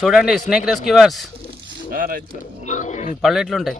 చూడండి snake rescuers పళ్ళు ఎట్లుంటాయి.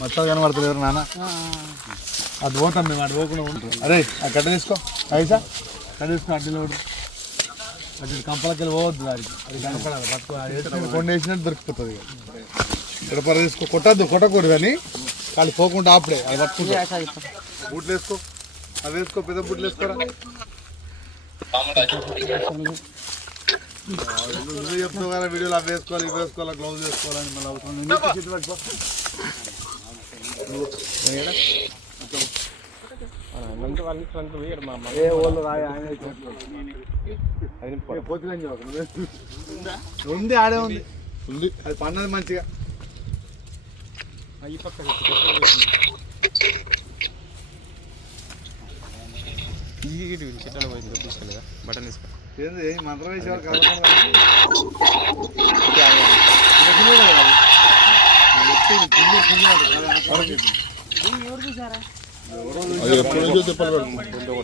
మొత్తం కనబడతలేరు నాన్న. అది పోతాం మేము, అటు పోకుండా ఉంటాం. అరే ఆ కట్ట తీసుకో, ఐసా కట్ట తీసుకో. అడ్డీలో అటు కంపలకి పోవద్దు, దానికి అది కనపడాలి. పట్టుకో, కొండ వేసినట్టు దొరికిపోతుంది. ఇక్కడ పర తీసుకో, కొట్టకూడదు కానీ వాళ్ళు పోకుండా ఆపడే. అది పట్టుకుంటా. బూట్లు వేసుకో, అవి వేసుకో, పెద్ద బూట్లు వేసుకోరా. నువ్వు చెప్తావు కదా వీడియోలో అవి వేసుకోవాలి, ఇవి వేసుకోవాలి, గ్లౌజ్ వేసుకోవాలని. మళ్ళీ అవసరం ఉంది, ఆడే ఉంది ఉంది. అది పన్నది మంచిగా. బటన్ ఏంది మంత్రం వేసేవారు కలపడం.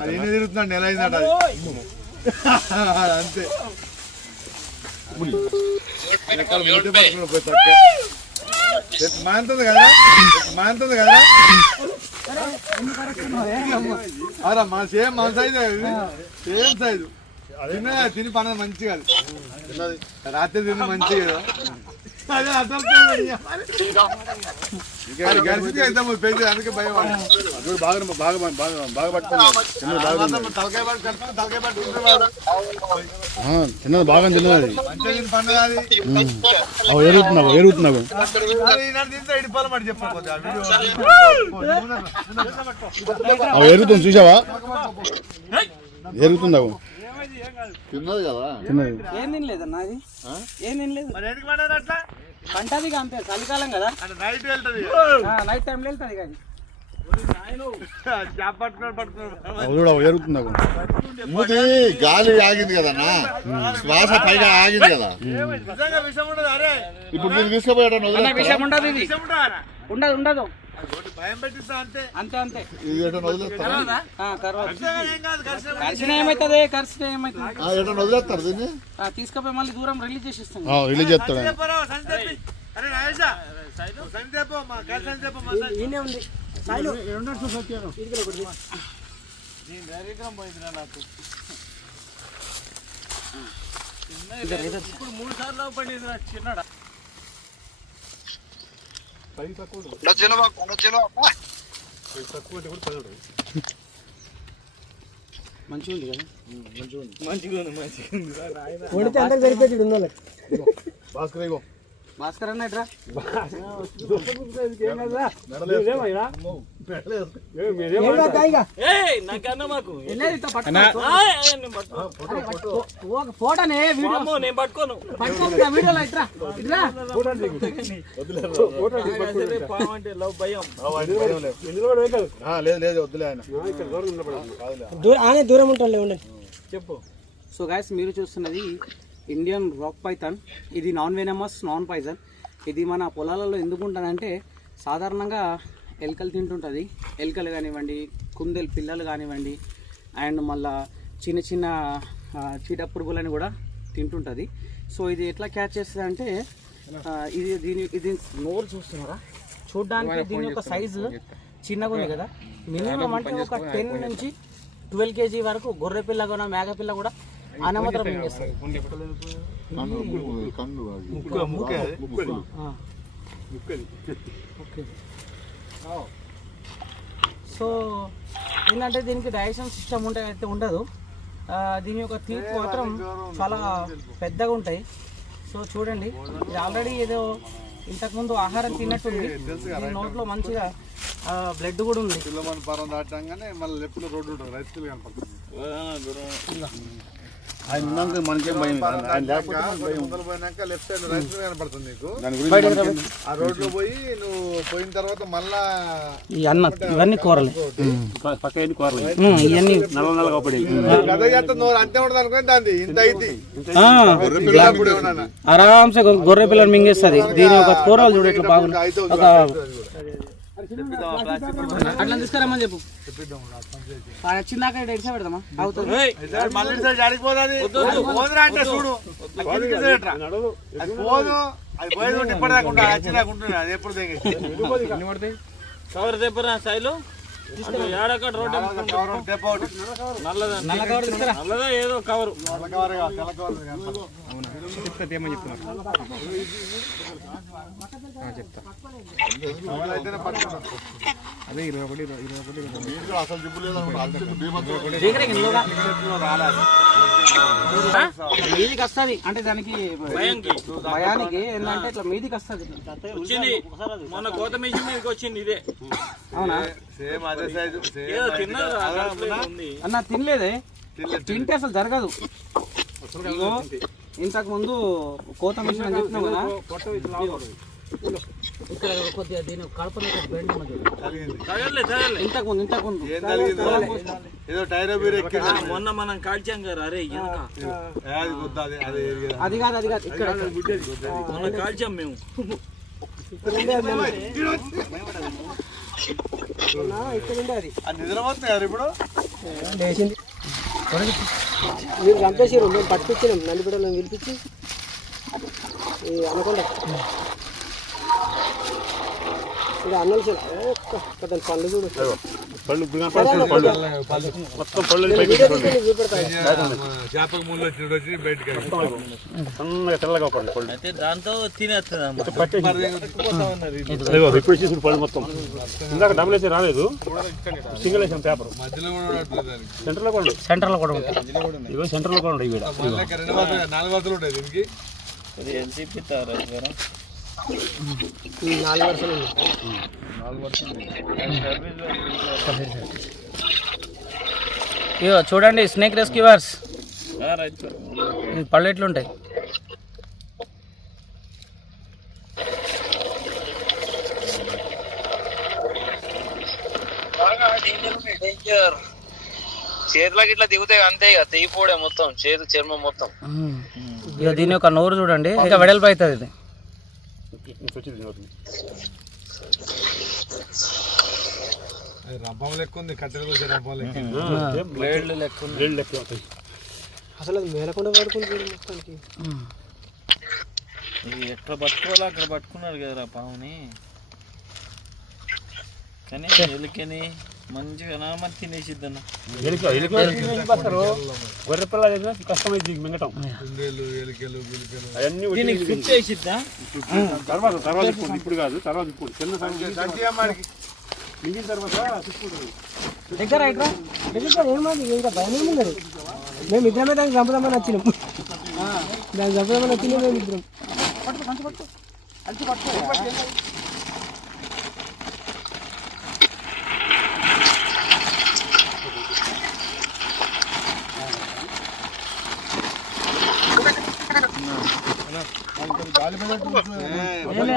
అది తిరుగుతున్నాడు, నెల అయిందట అది అంతే. మాంతుంది కదా, మాంతుంది కదా. అరా మా సేమ్ మన సైజు, సేమ్ సైజు. తిని పన్నది మంచిగా. రాత్రి తిని మంచిగా. అదే అర్థం అందుకే భయం. తిన్నది బాగా తిన్నది. ఎరుగుతున్నావు ఎరుగుతుంది, చూసావా? ఎరుగుతున్నావు. తిన్నది కదా, తిన్నది. ఏం తినలేదన్నా, అది ఏం తినలేదు. పంటది అంతే, చలికాలం కదా, నైట్ టైం వెళ్తుంది కానీ ఎరుగుతున్నావు. మూతి గాలి ఆగింది కదన్నా, శ్వాస పైగా ఆగింది కదా. ఇప్పుడు నేను తీసుకుపోయాడు. విషయం ఉండదు, ఇది ఉండదు ఉండదు. అంతే అంతే. వదిలేస్తారు దీన్ని, తీసుకుపోయి మళ్ళీ దూరం రిలీజ్ చేసిస్తాం. రిలీజ్ చేస్తాడు. ఇప్పుడు 3 సార్లు పడింది చిన్నడా. మంచిగా ఉంది కదా, మంచిగా ఉంది. భాస్కర్ అన్న ఎట్రా ఫోటోనే నేను పట్టుకోను, వీడియోలో ఇట్రా ఇట్రా. దూరం ఉంటాను చెప్పు. సో గైస్, మీరు చూస్తున్నది ఇండియన్ రాక్ పైథాన్. ఇది నాన్ వెనమస్, నాన్ పాయిజన్. ఇది మన పొలాలలో ఎందుకు ఉంటుందంటే, సాధారణంగా ఎలుకలు తింటుంటుంది. ఎలుకలు కానివ్వండి, కుందేలు పిల్లలు కానివ్వండి, అండ్ మళ్ళా చిన్న చిన్న చీట పురుగులని కూడా తింటుంటుంది. సో ఇది ఎట్లా క్యాచ్ చేస్తుంది అంటే, ఇది నోరు చూస్తున్నారా, చూడడానికి దీని యొక్క సైజు చిన్నగా ఉంది కదా. మినిమం అంటే ఒక 10 నుంచి 12 kg వరకు గొర్రె పిల్ల కూడా మేక పిల్ల కూడా అనమాత్రం మింగేస్తుంది. ఓకే, సో ఏంటంటే దీనికి డైజెషన్ సిస్టమ్ అయితే ఉండదు. దీని యొక్క టీత్ మాత్రం చాలా పెద్దగా ఉంటాయి. సో చూడండి, ఇది ఆల్రెడీ ఏదో ఇంతకుముందు ఆహారం తిన్నట్టుంది. దీని నోట్లో మంచిగా బ్లడ్ కూడా ఉంది. ఆయన ఉన్నాక మనకేం భయం లేదు. ఆయన లేకపోతే పోయినాక లెఫ్ట్ సైడ్ రైట్ సైడ్ కనపడుతుంది నీకు. ఆ రోడ్ లో పోయి నువ్వు పోయిన తర్వాత మళ్ళా ఈ అన్న ఇవన్నీ కూరలు ఇవన్నీ అంతే ఉండదు అనుకుంటే ఇంత అయింది. ఆరాంసే గొర్రె పిల్లని మింగేస్తుంది. దీని ఒక కూరలు చూడ ఇట్లా బాగుంది. అట్లా తీసుకురామని చెప్పు. వచ్చిందాక ఎడిసా పెడదామా అవుతుంది. కవర్ తెప్పరా శైలు ఏడక్కడ రోడ్ నల్లదా ఏదో కవరు చెప్తా. అదే 21 మీదికి వస్తుంది అంటే దానికి భయానికి ఏంటంటే ఇట్లా మీదికి వస్తుంది. వచ్చింది మొన్న కోత మిషన్ మీదకి వచ్చింది ఇదే. అవునా? అన్న తినలేదే, తింటే అసలు జరగదు. ఇంతకు ముందు కోత మిషన్ అని చెప్తున్నాం కదా, ఇక్కడ కొద్దిగా దీని కడప ఇంతకు ముందు మొన్న మనం కాల్చాం కదా. అరే అది కాదు ఇక్కడ మొన్న కాల్చాం మేము. ఇక్కడ ఉండే అది నిద్రపోతున్నారు ఇప్పుడు. లేచింది. మీరు చంపేసారు, మేము పట్టుకొచ్చినాం నల్లిబిడ్డలను పిలిపించి అనకుండా. ఇది అన్నం పండ్లు చూడు, అయితే దాంతో తినేస్తుంది. పళ్ళు మొత్తం ఇందాక డబుల్ వేసి రాలేదు, సింగిల్ వేసాం పేపర్. సెంటర్ లో కూడా ఉంటాయి. ఇగో సెంటర్ లో కూడా ఉంటాయి. ఈ 4 వర్షాలు ఇగో చూడండి, స్నేక్ రెస్క్యూవర్స్ పళ్ళు ఎట్లుంటాయి. చేతులకి ఇట్లా దిగుతాయి అంతే, ఇక తెగిపోవడే మొత్తం చేతు చర్మం మొత్తం. ఇక దీని యొక్క నోరు చూడండి, ఇంకా వెడల్పు అవుతుంది. ఇది రబ్బం లెక్క ఉంది, కట్టెలు రబ్బం లెక్క, బ్లేడ్లు లెక్క అవుతాయి. అసలు అది మేలకుండా పడుకుంటుంది మొత్తానికి. ఇది ఎక్కడ పట్టుకోవాలో అక్కడ పట్టుకున్నారు కదరా పావుని. కానీ ఎలికని మంచిగా మరి తినేసిద్దన్న. గొర్రె పిల్ల కష్టమైంది మింగటం. దీనికి ఫిట్ చేసిద్దా తర్వాత ఇప్పుడు కాదు, తర్వాత ఇప్పుడు మింగిన తర్వాత దగ్గర ఏమాది ఇంకా భయం ఏముంది. మేము ఇద్దరమే దానికి చంపుదామని వచ్చినాం, దానికి చంపుదామని వచ్చినాం మేము ఇద్దరం.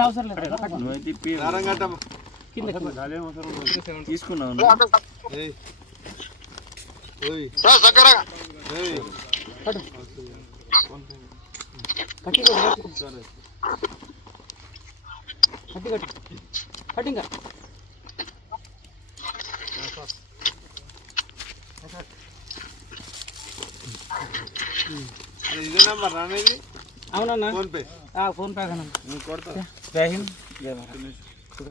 అవసరం లేదు, తీసుకున్నాను. కట్టింగా ఇదే నంబర్ అనేది. అవునన్నా, ఫోన్ పే. ఫోన్ పే కన్నా. జై హింద్ జై భారత్.